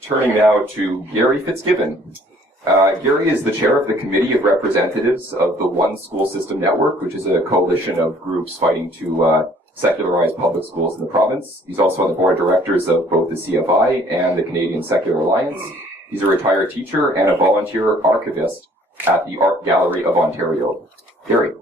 Turning now to Gary Fitzgibbon. Gary is the chair of the Committee of Representatives of the One School System Network, which is a coalition of groups fighting to secularize public schools in the province. He's also on the board of directors of both the CFI and the Canadian Secular Alliance. He's a retired teacher and a volunteer archivist at the Art Gallery of Ontario. Gary.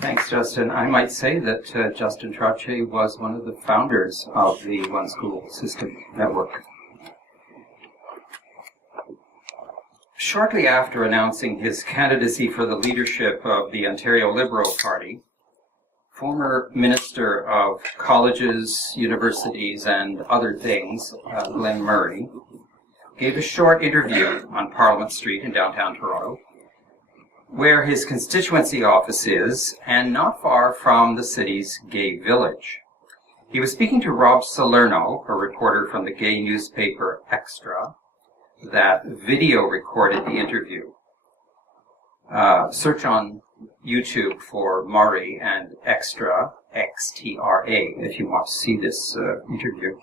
Thanks, Justin. I might say that Justin Trottier was one of the founders of the One School System Network. Shortly after announcing his candidacy for the leadership of the Ontario Liberal Party, former Minister of Colleges, Universities, and Other Things, Glenn Murray, gave a short interview on Parliament Street in downtown Toronto, where his constituency office is, and not far from the city's gay village. He was speaking to Rob Salerno, a reporter from the gay newspaper Extra, that video recorded the interview. Search on YouTube for Murray and Extra, X-T-R-A, if you want to see this interview.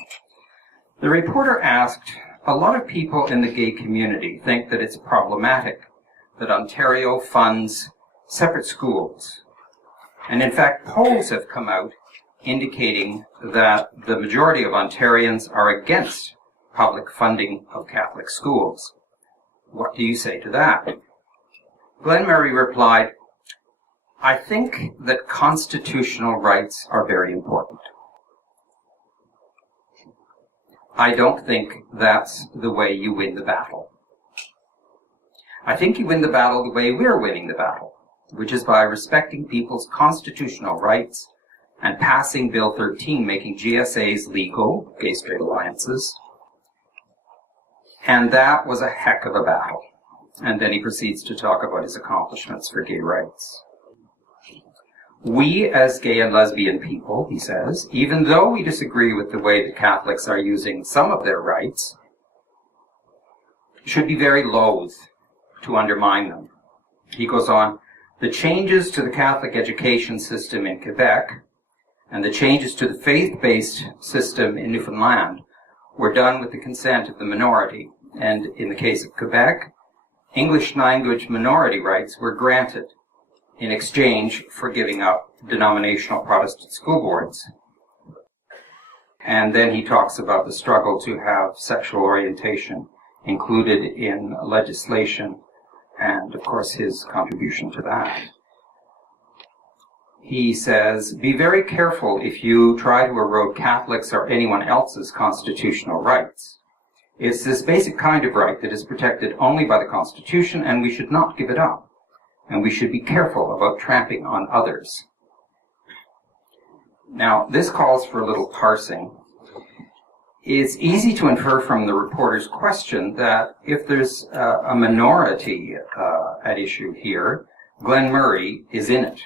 The reporter asked, a lot of people in the gay community think that it's problematic that Ontario funds separate schools. And in fact, polls have come out indicating that the majority of Ontarians are against public funding of Catholic schools. What do you say to that? Glenn Murray replied, I think that constitutional rights are very important. I don't think that's the way you win the battle. I think you win the battle the way we're winning the battle, which is by respecting people's constitutional rights and passing Bill 13, making GSAs legal, gay-straight alliances. And that was a heck of a battle. And then he proceeds to talk about his accomplishments for gay rights. We, as gay and lesbian people, he says, even though we disagree with the way that Catholics are using some of their rights, should be very loath to undermine them. He goes on, the changes to the Catholic education system in Quebec and the changes to the faith-based system in Newfoundland were done with the consent of the minority. And in the case of Quebec, English language minority rights were granted in exchange for giving up denominational Protestant school boards. And then he talks about the struggle to have sexual orientation included in legislation and, of course, his contribution to that. He says, be very careful if you try to erode Catholics or anyone else's constitutional rights. It's this basic kind of right that is protected only by the Constitution, and we should not give it up. And we should be careful about tramping on others. Now, this calls for a little parsing. It's easy to infer from the reporter's question that if there's a minority at issue here, Glenn Murray is in it.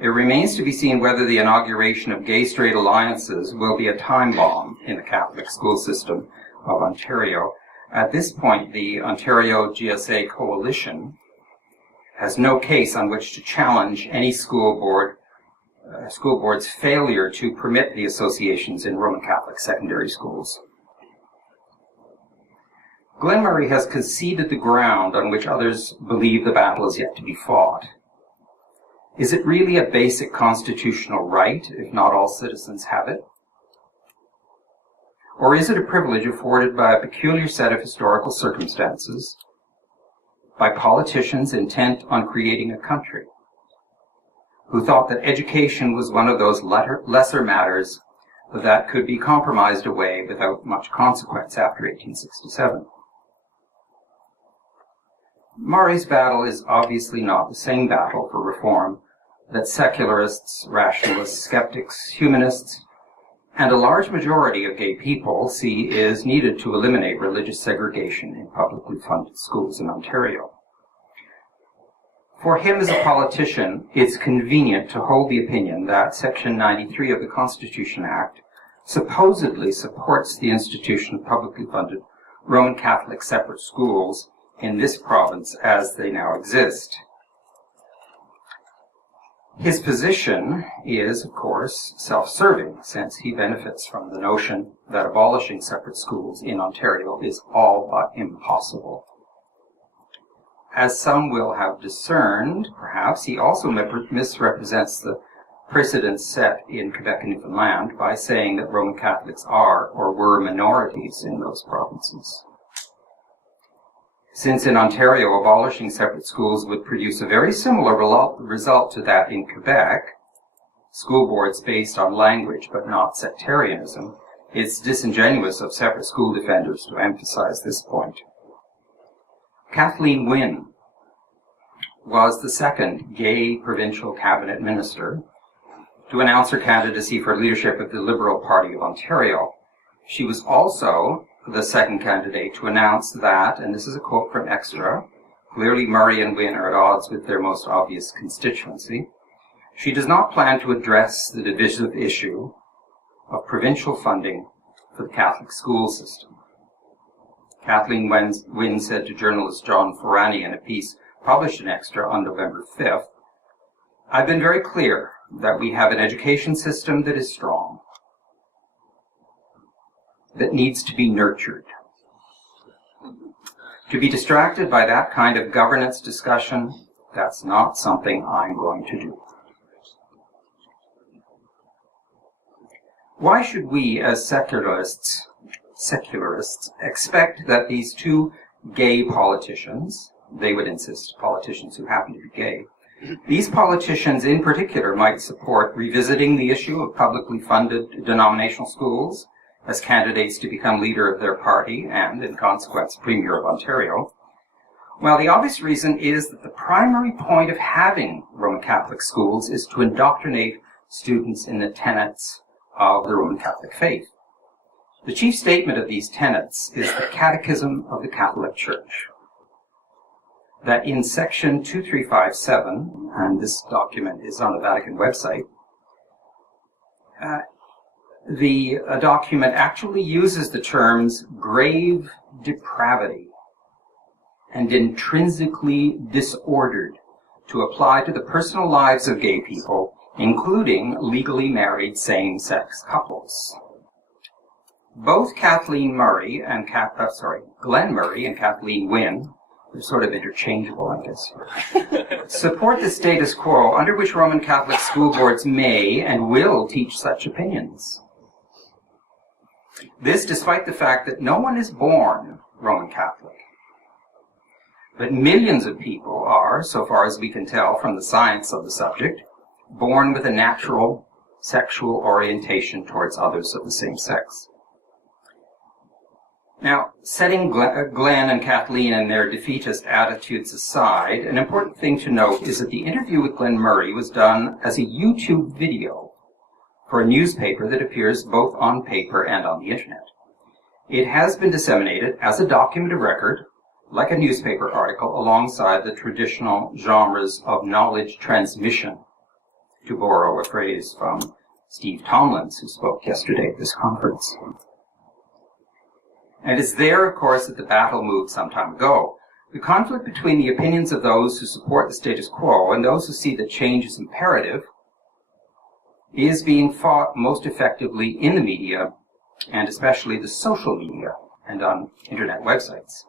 It remains to be seen whether the inauguration of gay-straight alliances will be a time bomb in the Catholic school system of Ontario. At this point, the Ontario GSA Coalition has no case on which to challenge any school board's failure to permit the associations in Roman Catholic secondary schools. Glenn Murray has conceded the ground on which others believe the battle is yet to be fought. Is it really a basic constitutional right if not all citizens have it? Or is it a privilege afforded by a peculiar set of historical circumstances, by politicians intent on creating a country, who thought that education was one of those lesser matters that could be compromised away without much consequence after 1867? Murray's battle is obviously not the same battle for reform that secularists, rationalists, skeptics, humanists, and a large majority of gay people see is needed to eliminate religious segregation in publicly funded schools in Ontario. For him as a politician, it's convenient to hold the opinion that Section 93 of the Constitution Act supposedly supports the institution of publicly funded Roman Catholic separate schools in this province as they now exist. His position is, of course, self-serving, since he benefits from the notion that abolishing separate schools in Ontario is all but impossible. As some will have discerned, perhaps, he also misrepresents the precedents set in Quebec and Newfoundland by saying that Roman Catholics are or were minorities in those provinces. Since in Ontario, abolishing separate schools would produce a very similar result to that in Quebec, school boards based on language but not sectarianism, it's disingenuous of separate school defenders to emphasize this point. Kathleen Wynne was the second gay provincial cabinet minister to announce her candidacy for leadership of the Liberal Party of Ontario. She was also the second candidate to announce that, and this is a quote from Extra, clearly Murray and Wynne are at odds with their most obvious constituency. She does not plan to address the divisive issue of provincial funding for the Catholic school system. Kathleen Wynne said to journalist John Ferrani in a piece published in Extra on November 5th, "I've been very clear that we have an education system that is strong, that needs to be nurtured. To be distracted by that kind of governance discussion, that's not something I'm going to do." Why should we, as secularists, expect that these two gay politicians, they would insist politicians who happen to be gay, these politicians in particular might support revisiting the issue of publicly funded denominational schools as candidates to become leader of their party and, in consequence, Premier of Ontario? Well, the obvious reason is that the primary point of having Roman Catholic schools is to indoctrinate students in the tenets of the Roman Catholic faith. The chief statement of these tenets is the Catechism of the Catholic Church, that in section 2357, and this document is on the Vatican website, the document actually uses the terms grave depravity and intrinsically disordered to apply to the personal lives of gay people, including legally married same-sex couples. Both Glenn Murray and Kathleen Wynne, they're sort of interchangeable, I guess, support the status quo under which Roman Catholic school boards may and will teach such opinions. This despite the fact that no one is born Roman Catholic. But millions of people are, so far as we can tell from the science of the subject, born with a natural sexual orientation towards others of the same sex. Now, setting Glenn and Kathleen and their defeatist attitudes aside, an important thing to note is that the interview with Glenn Murray was done as a YouTube video for a newspaper that appears both on paper and on the internet. It has been disseminated as a document of record, like a newspaper article, alongside the traditional genres of knowledge transmission, to borrow a phrase from Steve Tomlins, who spoke yesterday at this conference. And it's there, of course, that the battle moved some time ago. The conflict between the opinions of those who support the status quo and those who see that change is imperative is being fought most effectively in the media, and especially the social media and on internet websites.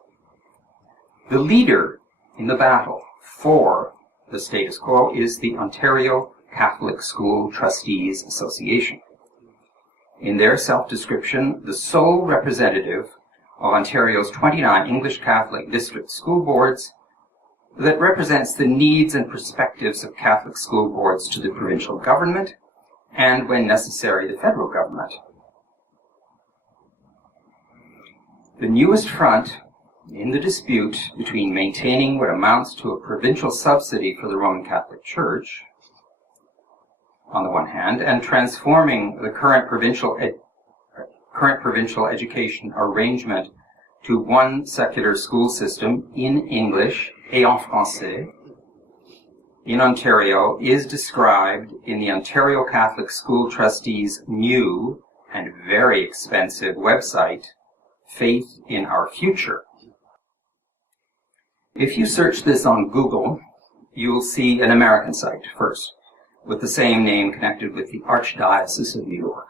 The leader in the battle for the status quo is the Ontario Catholic School Trustees Association. In their self-description, the sole representative of Ontario's 29 English Catholic district school boards that represents the needs and perspectives of Catholic school boards to the provincial government and, when necessary, the federal government. The newest front in the dispute between maintaining what amounts to a provincial subsidy for the Roman Catholic Church, on the one hand, and transforming the current provincial education arrangement to one secular school system in English et en français in Ontario is described in the Ontario Catholic School Trustees' new and very expensive website, Faith in Our Future. If you search this on Google, you will see an American site first. with the same name connected with the Archdiocese of New York.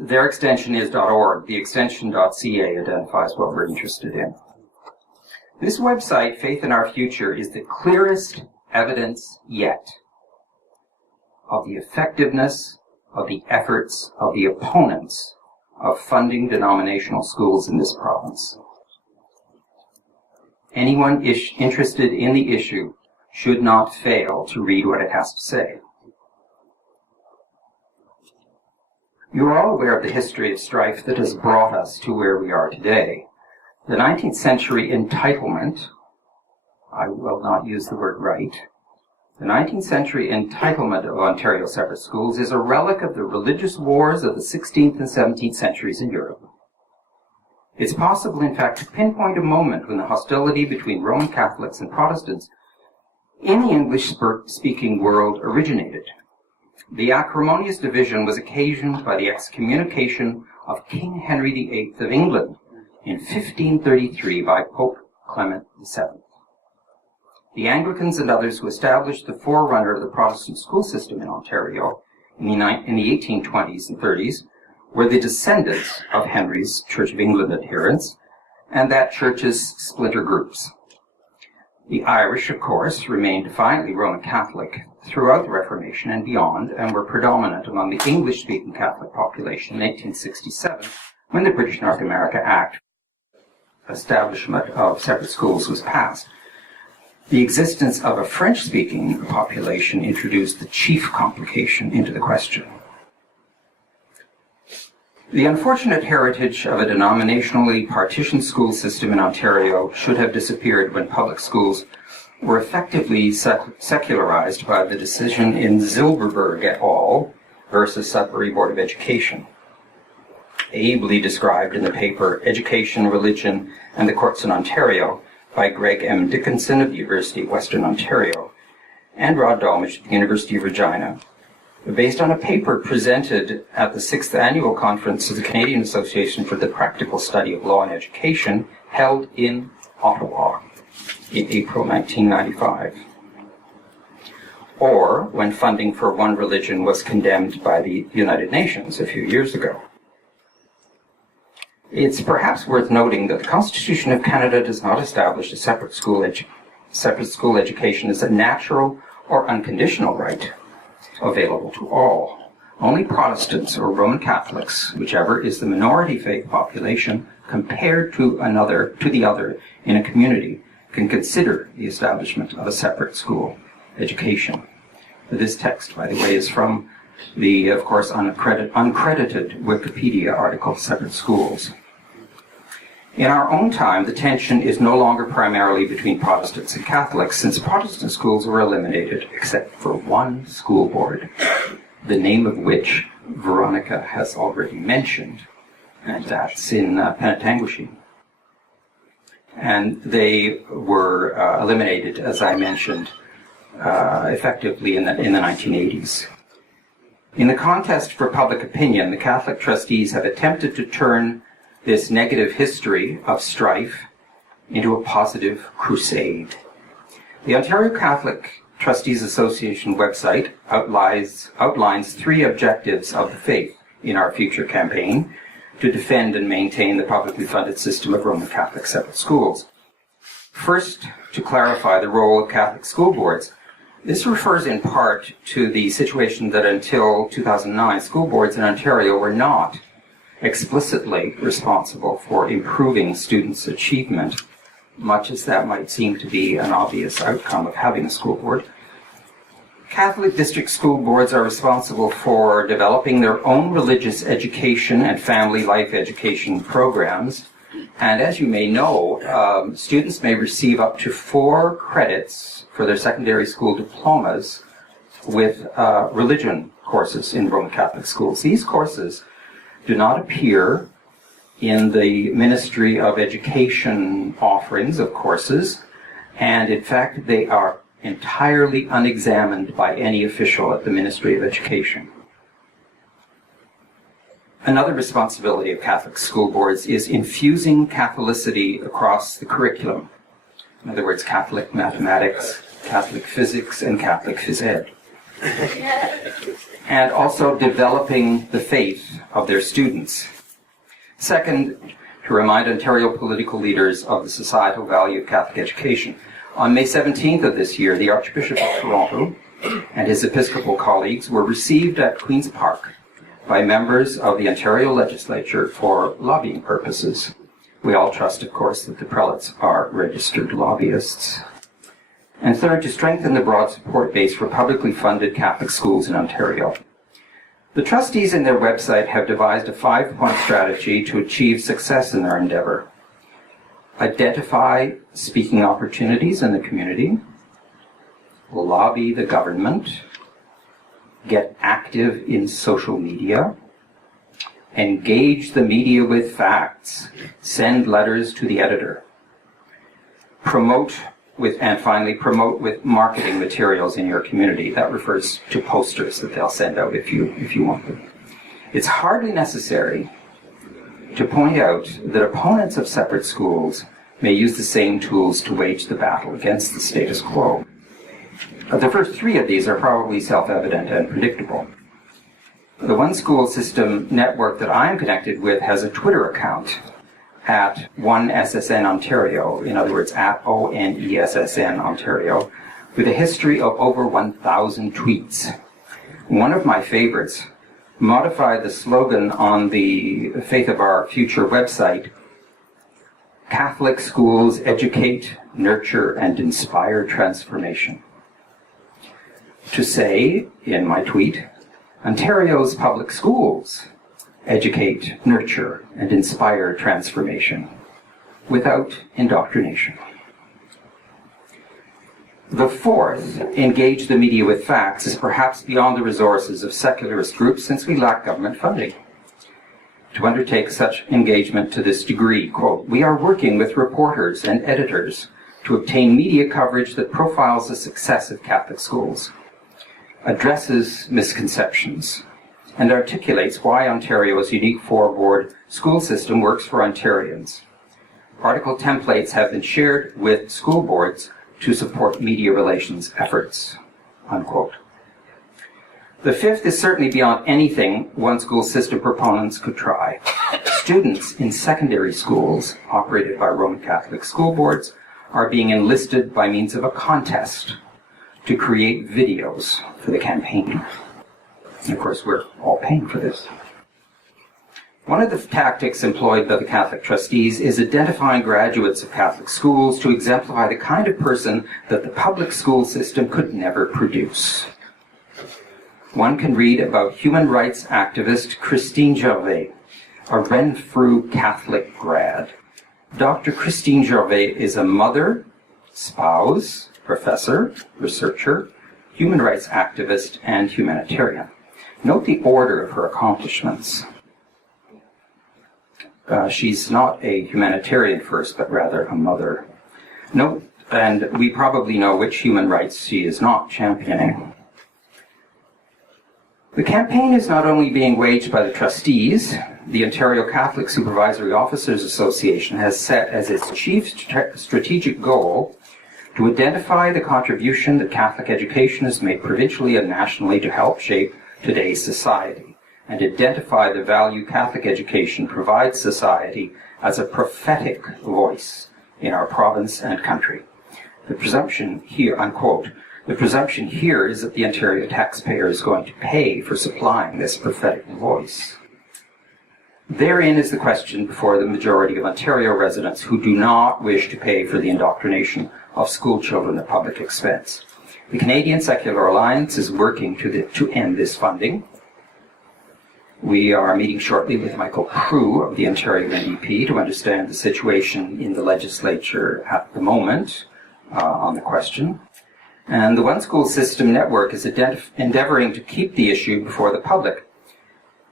Their extension is .org. The extension .ca identifies what we're interested in. This website, Faith in Our Future, is the clearest evidence yet of the effectiveness of the efforts of the opponents of funding denominational schools in this province. Anyone interested in the issue should not fail to read what it has to say. You are all aware of the history of strife that has brought us to where we are today. The 19th century entitlement, I will not use the word right, the 19th century entitlement of Ontario separate schools is a relic of the religious wars of the 16th and 17th centuries in Europe. It's possible, in fact, to pinpoint a moment when the hostility between Roman Catholics and Protestants in the English-speaking world originated. The acrimonious division was occasioned by the excommunication of King Henry VIII of England in 1533 by Pope Clement VII. The Anglicans and others who established the forerunner of the Protestant school system in Ontario in the 1820s and 30s were the descendants of Henry's Church of England adherents and that church's splinter groups. The Irish, of course, remained defiantly Roman Catholic throughout the Reformation and beyond, and were predominant among the English-speaking Catholic population in 1867, when the British North America Act, establishment of separate schools, was passed. The existence of a French-speaking population introduced the chief complication into the question. The unfortunate heritage of a denominationally partitioned school system in Ontario should have disappeared when public schools were effectively secularized by the decision in Zilberberg et al. Versus Sudbury Board of Education, ably described in the paper Education, Religion, and the Courts in Ontario by Greg M. Dickinson of the University of Western Ontario and Rod Dolmage of the University of Regina, based on a paper presented at the 6th Annual Conference of the Canadian Association for the Practical Study of Law and Education, held in Ottawa in April 1995, or when funding for one religion was condemned by the United Nations a few years ago. It's perhaps worth noting that the Constitution of Canada does not establish a separate school education as a natural or unconditional right available to all. Only Protestants or Roman Catholics, whichever is the minority faith population compared to the other in a community, can consider the establishment of a separate school education. This text, by the way, is from the, of course, uncredited Wikipedia article, Separate Schools. In our own time, the tension is no longer primarily between Protestants and Catholics, since Protestant schools were eliminated except for one school board, the name of which Veronica has already mentioned, and that's in Penetanguishene. And they were eliminated, as I mentioned, effectively in the 1980s. In the contest for public opinion, the Catholic trustees have attempted to turn this negative history of strife into a positive crusade. The Ontario Catholic Trustees Association website outlines 3 objectives of the Faith in Our Future campaign to defend and maintain the publicly funded system of Roman Catholic separate schools. First, to clarify the role of Catholic school boards. This refers in part to the situation that until 2009, school boards in Ontario were not explicitly responsible for improving students' achievement, much as that might seem to be an obvious outcome of having a school board. Catholic district school boards are responsible for developing their own religious education and family life education programs. And as you may know, students may receive up to 4 credits for their secondary school diplomas with religion courses in Roman Catholic schools. These courses do not appear in the Ministry of Education offerings of courses, and in fact they are entirely unexamined by any official at the Ministry of Education. Another responsibility of Catholic school boards is infusing Catholicity across the curriculum. In other words, Catholic mathematics, Catholic physics, and Catholic phys ed. and also developing the faith of their students. Second, to remind Ontario political leaders of the societal value of Catholic education. On May 17th of this year, the Archbishop of Toronto and his Episcopal colleagues were received at Queen's Park by members of the Ontario Legislature for lobbying purposes. We all trust, of course, that the prelates are registered lobbyists. And third, to strengthen the broad support base for publicly funded Catholic schools in Ontario. The trustees in their website have devised a 5-point strategy to achieve success in their endeavor. Identify speaking opportunities in the community, lobby the government, get active in social media, engage the media with facts, send letters to the editor, promote with marketing materials in your community. That refers to posters that they'll send out if you want them. It's hardly necessary to point out that opponents of separate schools may use the same tools to wage the battle against the status quo. The first 3 of these are probably self-evident and predictable. The One School System network that I'm connected with has a Twitter account at OneSSN Ontario, in other words, at ONESSN Ontario, with a history of over 1,000 tweets. One of my favorites modified the slogan on the Faith of Our Future website, Catholic schools educate, nurture, and inspire transformation, to say, in my tweet, Ontario's public schools educate, nurture, and inspire transformation without indoctrination. The fourth, engage the media with facts, is perhaps beyond the resources of secularist groups since we lack government funding to undertake such engagement to this degree. Quote, we are working with reporters and editors to obtain media coverage that profiles the success of Catholic schools, addresses misconceptions, and articulates why Ontario's unique 4-board school system works for Ontarians. Article templates have been shared with school boards to support media relations efforts, unquote. The fifth is certainly beyond anything One School System proponents could try. Students in secondary schools operated by Roman Catholic school boards are being enlisted by means of a contest to create videos for the campaign. And of course, we're all paying for this. One of the tactics employed by the Catholic trustees is identifying graduates of Catholic schools to exemplify the kind of person that the public school system could never produce. One can read about human rights activist Christine Gervais, a Renfrew Catholic grad. Dr. Christine Gervais is a mother, spouse, professor, researcher, human rights activist, and humanitarian. Note the order of her accomplishments. She's not a humanitarian first, but rather a mother. Note, and we probably know which human rights she is not championing. The campaign is not only being waged by the trustees. The Ontario Catholic Supervisory Officers Association has set as its chief strategic goal to identify the contribution that Catholic education has made provincially and nationally to help shape today's society, and identify the value Catholic education provides society as a prophetic voice in our province and country. The presumption here, unquote, the presumption here is that the Ontario taxpayer is going to pay for supplying this prophetic voice. Therein is the question before the majority of Ontario residents who do not wish to pay for the indoctrination of school children at public expense. The Canadian Secular Alliance is working to end this funding. We are meeting shortly with Michael Prue of the Ontario NDP to understand the situation in the legislature at the moment on the question. And the One School System Network is endeavoring to keep the issue before the public.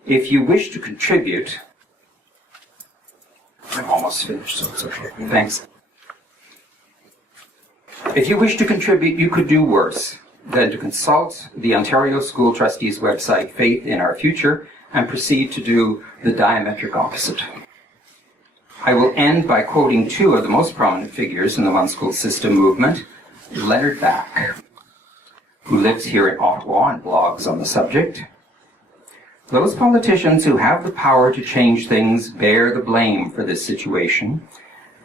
If you wish to contribute, I'm almost finished, so it's okay. Thanks. If you wish to contribute, you could do worse than to consult the Ontario School Trustees website, Faith in Our Future, and proceed to do the diametric opposite. I will end by quoting 2 of the most prominent figures in the One School System movement, Leonard Back. who lives here in Ottawa and blogs on the subject. Those politicians who have the power to change things bear the blame for this situation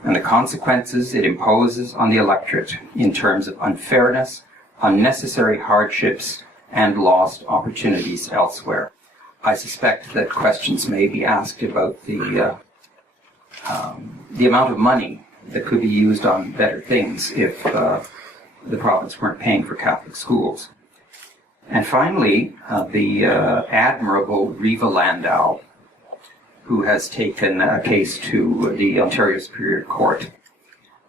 and the consequences it imposes on the electorate in terms of unfairness, unnecessary hardships, and lost opportunities elsewhere. I suspect that questions may be asked about the amount of money that could be used on better things if the province weren't paying for Catholic schools. And finally, the admirable Riva Landau, who has taken a case to the Ontario Superior Court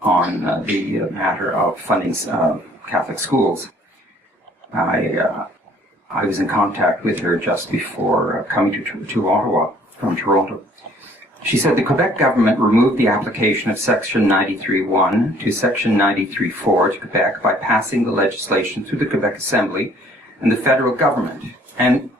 on the matter of funding Catholic schools. I was in contact with her just before coming to Ottawa from Toronto. She said the Quebec government removed the application of Section 93.1 to Section 93.4 to Quebec by passing the legislation through the Quebec Assembly and the federal government, and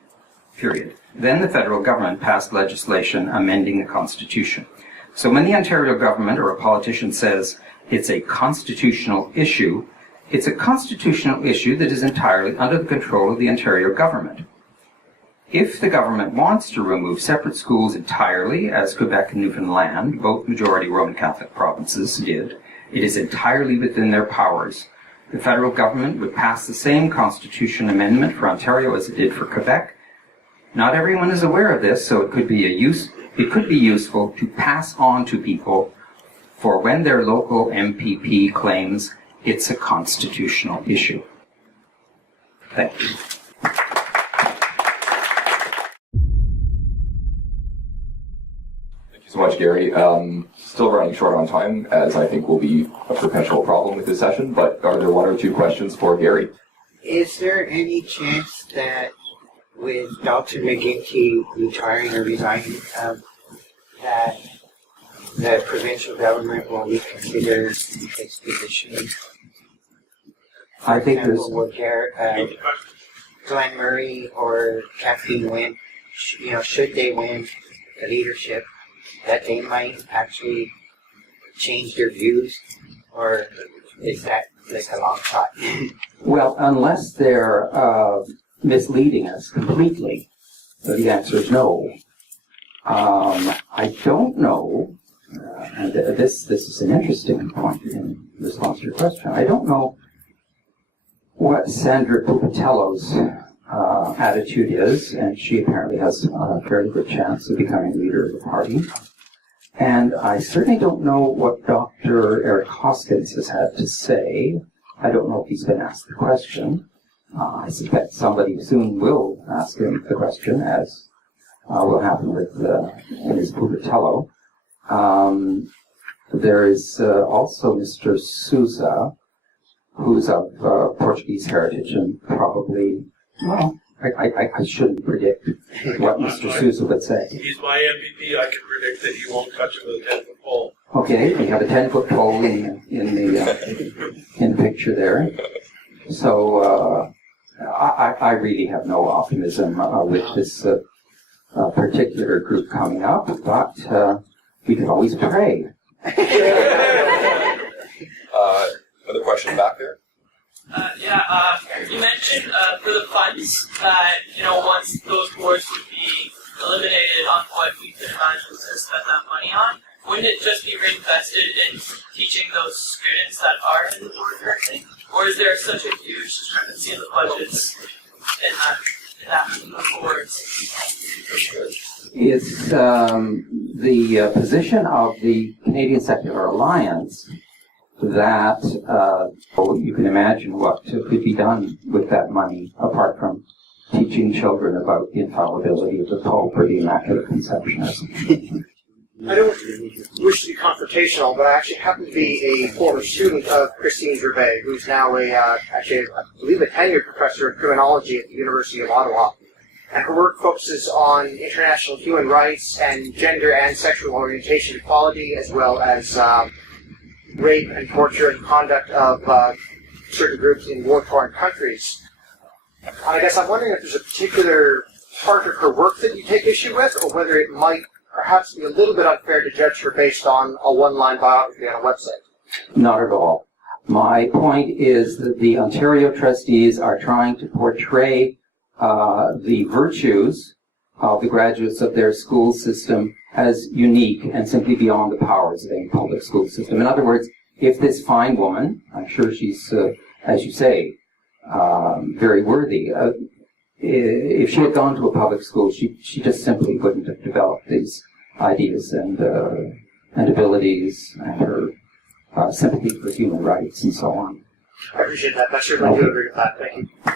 period. Then the federal government passed legislation amending the Constitution. So when the Ontario government or a politician says it's a constitutional issue, it's a constitutional issue that is entirely under the control of the Ontario government. If the government wants to remove separate schools entirely, as Quebec and Newfoundland, both majority Roman Catholic provinces, did, it is entirely within their powers. The federal government would pass the same constitution amendment for Ontario as it did for Quebec. Not everyone is aware of this, so it could be useful to pass on to people for when their local MPP claims it's a constitutional issue. Thank you. Thank you so much, Gary. Still running short on time, as I think will be a perpetual problem with this session, but are there one or two questions for Gary? Is there any chance that with Dr. McGinty retiring or resigning, that the provincial government will reconsider its position? I think there's... Would Glenn Murray or Kathleen win, should they win the leadership, that they might actually change their views, or is that like a long shot? Well, unless they're misleading us completely, the answer is no. I don't know, and this is an interesting point in response to your question. I don't know what Sandra Pupatello's attitude is, and she apparently has a fairly good chance of becoming leader of the party. And I certainly don't know what Dr. Eric Hoskins has had to say. I don't know if he's been asked the question. I suspect somebody soon will ask him the question, as will happen with Ms. Pupatello. There is also Mr. Sousa, who's of Portuguese heritage and probably, well, I shouldn't predict what Mr. Sousa would say. He's my MVP. I can predict that he won't touch him with a 10-foot pole. Okay, we have a 10-foot pole in the picture there. So I really have no optimism with this particular group coming up, but we can always pray. Another question back there? You mentioned for the funds that, once those boards would be eliminated on what we could imagine to spend that money on, wouldn't it just be reinvested in teaching those students that are in the board currently? Or is there such a huge discrepancy in the budgets in that boards? It's the position of the Canadian Secular Alliance that you can imagine what could be done with that money, apart from teaching children about the infallibility of the Pope or the Immaculate Conception. I don't wish to be confrontational, but I actually happen to be a former student of Christine Gervais, who's now I believe a tenured professor of criminology at the University of Ottawa. And her work focuses on international human rights and gender and sexual orientation equality, as well as rape and torture and conduct of certain groups in war-torn countries. And I guess I'm wondering if there's a particular part of her work that you take issue with, or whether it might perhaps be a little bit unfair to judge her based on a one-line biography on a website. Not at all. My point is that the Ontario trustees are trying to portray the virtues of the graduates of their school system as unique and simply beyond the powers of any public school system. In other words, if this fine woman, I'm sure she's, as you say, very worthy, if she had gone to a public school, she just simply wouldn't have developed these ideas and abilities and her sympathy for human rights and so on. I appreciate that. I certainly do agree with that. Thank you.